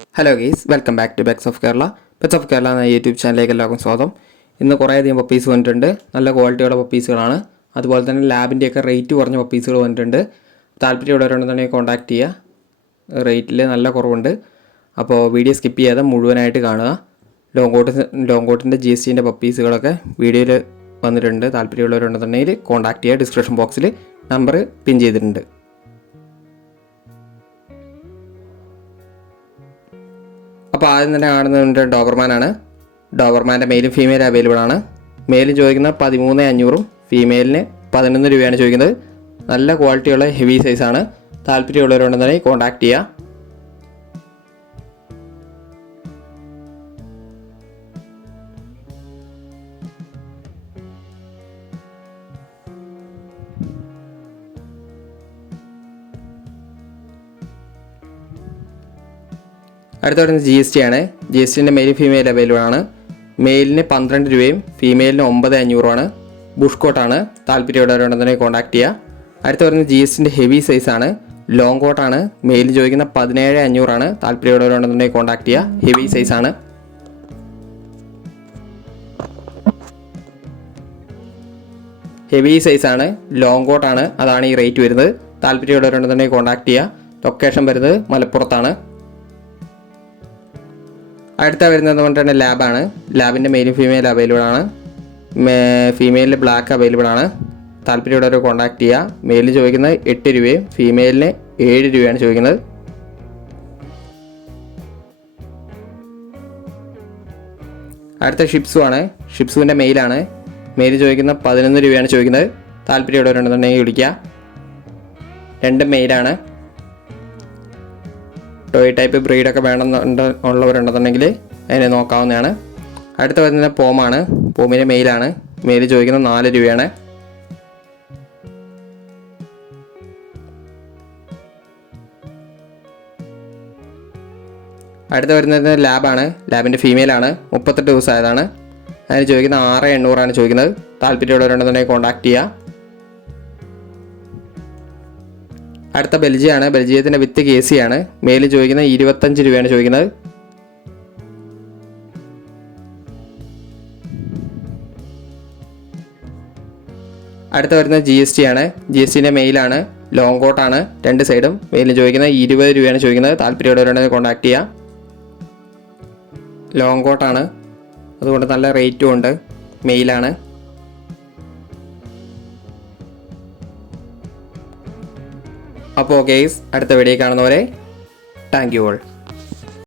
Hello guys, welcome back to pets of Kerala. Pets of Kerala എന്ന YouTube ചാനലിലേക്ക് എല്ലാവർക്കും സ്വാഗതം. ഇന്ന് കുറേയധികം പപ്പീസ് വന്നിട്ടുണ്ട്. നല്ല ക്വാളിറ്റിയുള്ള പപ്പീസുകളാണ്. അതുപോലെ തന്നെ ലാബിൻ്റെയൊക്കെ റേറ്റ് കുറഞ്ഞ പപ്പീസുകൾ വന്നിട്ടുണ്ട്. താല്പര്യമുള്ളവരുണ്ടെന്നുണ്ടെങ്കിൽ കോൺടാക്ട് ചെയ്യുക. റേറ്റിൽ നല്ല കുറവുണ്ട്. അപ്പോൾ വീഡിയോ സ്കിപ്പ് ചെയ്യാതെ മുഴുവനായിട്ട് കാണുക. ലോങ് കോട്ടിൻ്റെ GSTൻ്റെ പപ്പീസുകളൊക്കെ വീഡിയോയിൽ വന്നിട്ടുണ്ട്. താല്പര്യമുള്ളവരുണ്ടെന്നുണ്ടെങ്കിൽ കോൺടാക്ട് ചെയ്യുക. ഡിസ്ക്രിപ്ഷൻ ബോക്സിൽ നമ്പർ പിൻ ചെയ്തിട്ടുണ്ട്. അപ്പോൾ ആദ്യം തന്നെ കാണുന്നത് ഡോബർമാനാണ്. ഡോബർമാൻ്റെ മെയിലും ഫീമെയിലും അവൈലബിൾ ആണ്. മെയിലും ചോദിക്കുന്നത് 13,500, ഫീമെയിലിന് 11 രൂപയാണ് ചോദിക്കുന്നത്. നല്ല ക്വാളിറ്റിയുള്ള ഹെവി സൈസാണ്. താല്പര്യമുള്ളവരുണ്ടെന്നുണ്ടെങ്കിൽ കോൺടാക്ട് ചെയ്യുക. അടുത്ത വരുന്നത് GST ആണ്. GSTൻ്റെ മെയിലും ഫീമെയിൽ അവൈലബിൾ ആണ്. മെയിലിന് 12 രൂപയും ഫീമെയിലിന് 9,500 ബുഷ് കോട്ടാണ്. താല്പര്യമുള്ളവരുണ്ടെന്നുണ്ടെങ്കിൽ കോൺടാക്ട് ചെയ്യുക. അടുത്ത വരുന്നത് GSTൻ്റെ ഹെവി സൈസാണ്. ലോങ് കോട്ടാണ്. മെയിൽ ചോദിക്കുന്ന 17,500. താല്പര്യമുള്ളവരുണ്ടെന്നുണ്ടെങ്കിൽ കോൺടാക്ട് ചെയ്യുക. ഹെവി സൈസാണ്. ഹെവി സൈസാണ്. ലോങ് കോട്ടാണ്. അതാണ് ഈ റേറ്റ് വരുന്നത്. താല്പര്യമുള്ളവരുണ്ടെന്നുണ്ടെങ്കിൽ കോൺടാക്ട് ചെയ്യുക. ലൊക്കേഷൻ വരുന്നത് മലപ്പുറത്താണ്. അടുത്ത വരുന്നത് പറഞ്ഞിട്ട് ലാബാണ്. ലാബിൻ്റെ മെയിലും ഫീമെയിൽ അവൈലബിൾ ആണ്. ഫീമെയിലിന് ബ്ലാക്ക് അവൈലബിൾ ആണ്. താല്പര്യമുള്ളവർ കോൺടാക്ട് ചെയ്യുക. മെയിലിന് ചോദിക്കുന്നത് 8 രൂപയും ഫീമെയിലിന് 7 രൂപയാണ് ചോദിക്കുന്നത്. അടുത്ത ഷിപ്സു ആണ്. ഷിപ്സുവിൻ്റെ മെയിലാണ്. മെയിൽ ചോദിക്കുന്ന 11 രൂപയാണ് ചോദിക്കുന്നത്. താല്പര്യമുള്ളവരുണ്ടെന്നുണ്ടെങ്കിൽ വിളിക്കുക. രണ്ടും മെയിലാണ്. ടോയ് ടൈപ്പ് ബ്രീഡൊക്കെ ഉള്ളവരുണ്ടെന്നുണ്ടെങ്കിൽ അതിനെ നോക്കാവുന്നതാണ്. അടുത്ത വരുന്നത് പോമാണ്. പോമിൻ്റെ മെയിലാണ്. മെയിൽ ചോദിക്കുന്നത് 4 രൂപയാണ്. അടുത്ത വരുന്നത് ലാബാണ്. ലാബിൻ്റെ ഫീമെയിലാണ്. 38 ദിവസമായതാണ്. അതിന് ചോദിക്കുന്നത് 6,800 ചോദിക്കുന്നത്. താല്പര്യമുള്ളവരുണ്ടെന്നുണ്ടെങ്കിൽ കോൺടാക്ട് ചെയ്യുക. അടുത്ത ബെൽജിയാണ്. ബെൽജിയത്തിൻ്റെ വിത്ത് കേസിയാണ്. മെയിൽ ചോദിക്കുന്നത് 25 രൂപയാണ് ചോദിക്കുന്നത്. അടുത്ത വരുന്നത് GST ആണ്. GSTൻ്റെ മെയിലാണ്. ലോങ് കോട്ടാണ്. 2 സൈഡും. മെയിൽ ചോദിക്കുന്നത് 20 രൂപയാണ് ചോദിക്കുന്നത്. താല്പര്യമുള്ളവരുണ്ടെങ്കിൽ കോൺടാക്ട് ചെയ്യുക. ലോങ് കോട്ടാണ്. അതുകൊണ്ട് നല്ല റേറ്റും ഉണ്ട്. മെയിലാണ്. അപ്പോൾ ഗെയ്സ്, അടുത്ത വീഡിയോ കാണുന്നവരെ താങ്ക് യു ഓൾ.